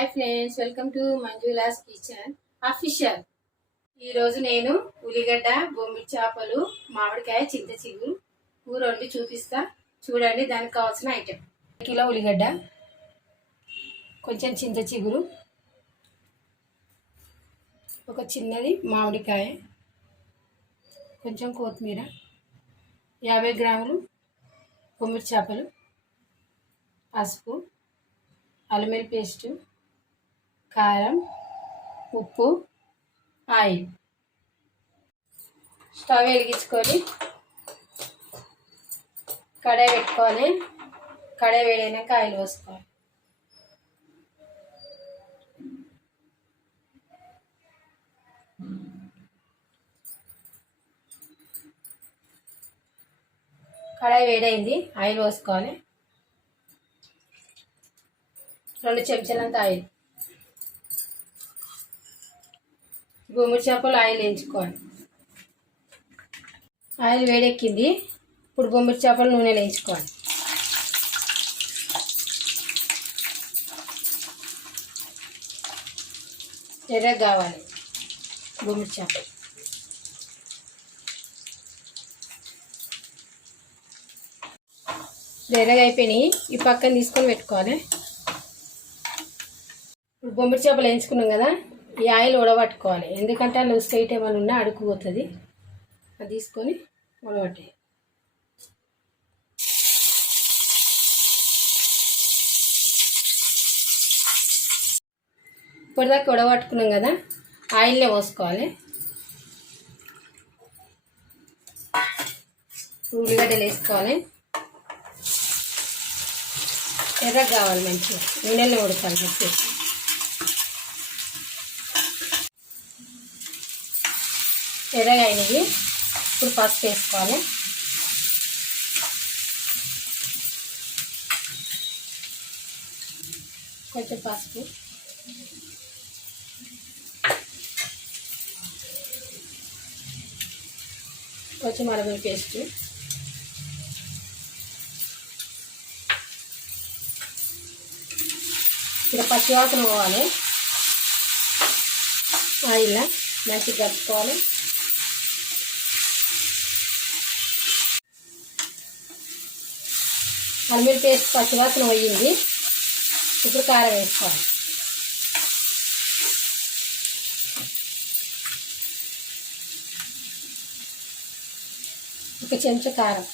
Hi friends, welcome to Manjula's kitchen official. ఈరోజు నేను ఉల్లిగడ్డ, బొమ్మిడి చేపలు, మామిడికాయ, చింత చిగురు కూర వండి చూపిస్తా. చూడండి, దానికి కావాల్సిన ఐటెం: కిలో ఉల్లిగడ్డ, కొంచెం చింత చిగురు, ఒక చిన్నది మామిడికాయ, కొంచెం కొత్తిమీర, 50 గ్రాములు బొమ్మిడి చేపలు, పసుపు, అల్లం వెల్లుల్లి పేస్టు, కారం, ఉప్పు, ఆయిల్. స్టవ్ వెలిగించుకొని కడాయి పెట్టుకోవాలి. కడాయి వేడైనాక ఆయిల్ పోసుకోవాలి. కడాయి వేడైంది, ఆయిల్ పోసుకోవాలి. 2 చెంచాలంత ఆయిల్. బొమ్మిడి చేపలు ఆయిల్ వేయించుకోవాలి. ఆయిల్ వేడెక్కింది, ఇప్పుడు బొమ్మిడి చేపలు నూనె వేయించుకోవాలి. ఎర్రగా కావాలి బొమ్మిడి చేపలు. ఎర్రగా అయిపోయినాయి, ఈ పక్కన తీసుకొని పెట్టుకోవాలి. ఇప్పుడు బొమ్మిడి చేపలు వేయించుకున్నాం కదా, ఈ ఆయిల్ ఉడబట్టుకోవాలి. ఎందుకంటే అందులో స్ట్రైట్ ఏమైనా ఉన్నా అడుక్కుపోతుంది. అది తీసుకొని ఉడబట్టాయి. ఇప్పటిదాకా ఉడబట్టుకున్నాం కదా, ఆయిల్నే పోసుకోవాలి. ఉల్లిగడ్డలు వేసుకోవాలి. ఎర్రగా కావాలి, మంచిగా నూనెలో ఉడకాలి. చెప్పేసి ఎర్రగా అయినవి. ఇప్పుడు పసుపు వేసుకోవాలి. కొంచెం పసుపు, కొంచెం అల్లం వెల్లుల్లి పేస్ట్, ఇలా పచ్చివాసన పోవాలి. ఆయిల్ మంచిగా కలుపుకోవాలి. అల్లం వెల్లుల్లి పేస్ట్ పచ్చివాసన పోయింది. ఇప్పుడు కారం వేసుకోవాలి. ఒక చెంచా కారం,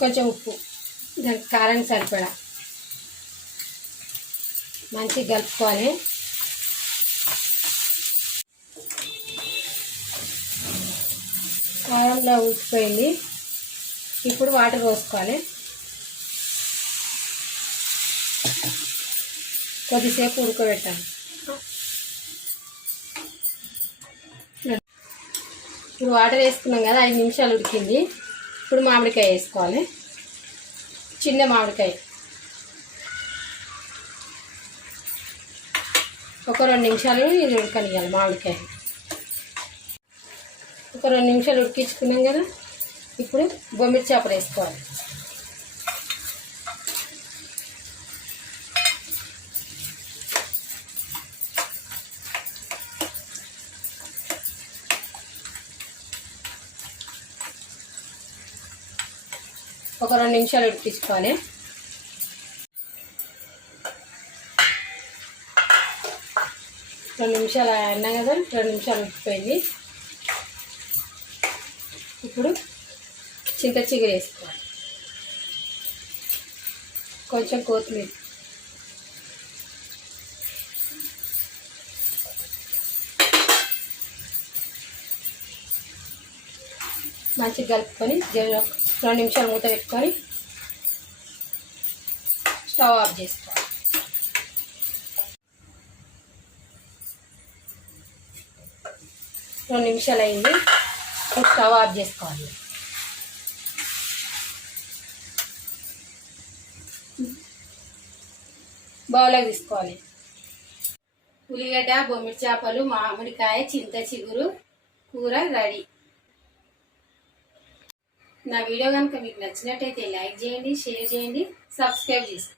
కొంచెం ఉప్పు, దానికి కారం సరిపడా మంచిగా కలుపుకోవాలి. కారంలో ఉడికిపోయింది. ఇప్పుడు వాటర్ పోసుకోవాలి. కొద్దిసేపు ఉడకబెట్టాలి. ఇప్పుడు వాటర్ వేసుకున్నాం కదా, 5 నిమిషాలు ఉడికింది. ఇప్పుడు మామిడికాయ వేసుకోవాలి. చిన్న మామిడికాయ ఒక 2 నిమిషాలు ఇది ఉడకనియాలి. మామిడికాయ ఒక 2 నిమిషాలు ఉడికించుకున్నాం కదా, ఇప్పుడు బొమ్మిడి చేపలు వేసుకోవాలి. ఒక 2 నిమిషాలు ఉడికించుకోవాలి. రెండు నిమిషాలు అన్నా కదా, 2 నిమిషాలు ఉడికిపోయింది. ఇప్పుడు చింత చిగురు వేసుకోవాలి. కొంచెం కొత్తిమీర, మంచిగా కలుపుకొని 2 నిమిషాలు మూత పెట్టుకొని స్టవ్ ఆఫ్ చేసుకోవాలి. రెండు నిమిషాలు అయింది, స్టవ్ ఆఫ్ చేసుకోవాలి. బౌల్లోకి తీసుకోవాలి. ఉల్లిగడ్డ, బొమ్మిడి చేపలు, మామిడికాయ, చింత చిగురు కూర రెడీ. నా వీడియో కనుక మీకు నచ్చినట్టయితే లైక్ చేయండి, షేర్ చేయండి, సబ్స్క్రైబ్ చేయండి.